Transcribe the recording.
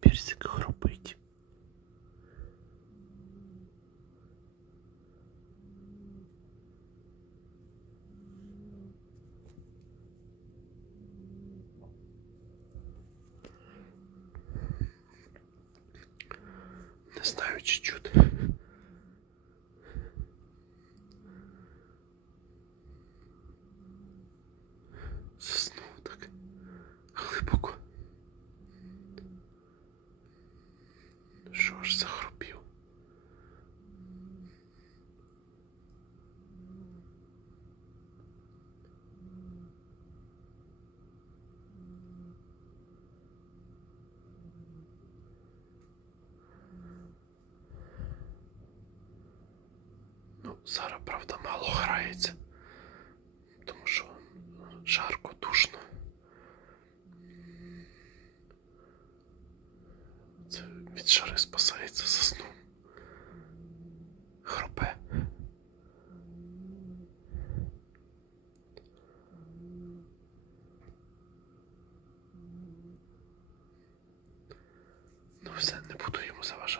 Персик хропить. Не знаю, чи чути. Заснув так глибоко. Що аж захропів. Ну, зараз, правда, мало грається, тому що жарко, душно. Це від жари спасається, заснув. Хропе. Ну все, не буду йому заважати.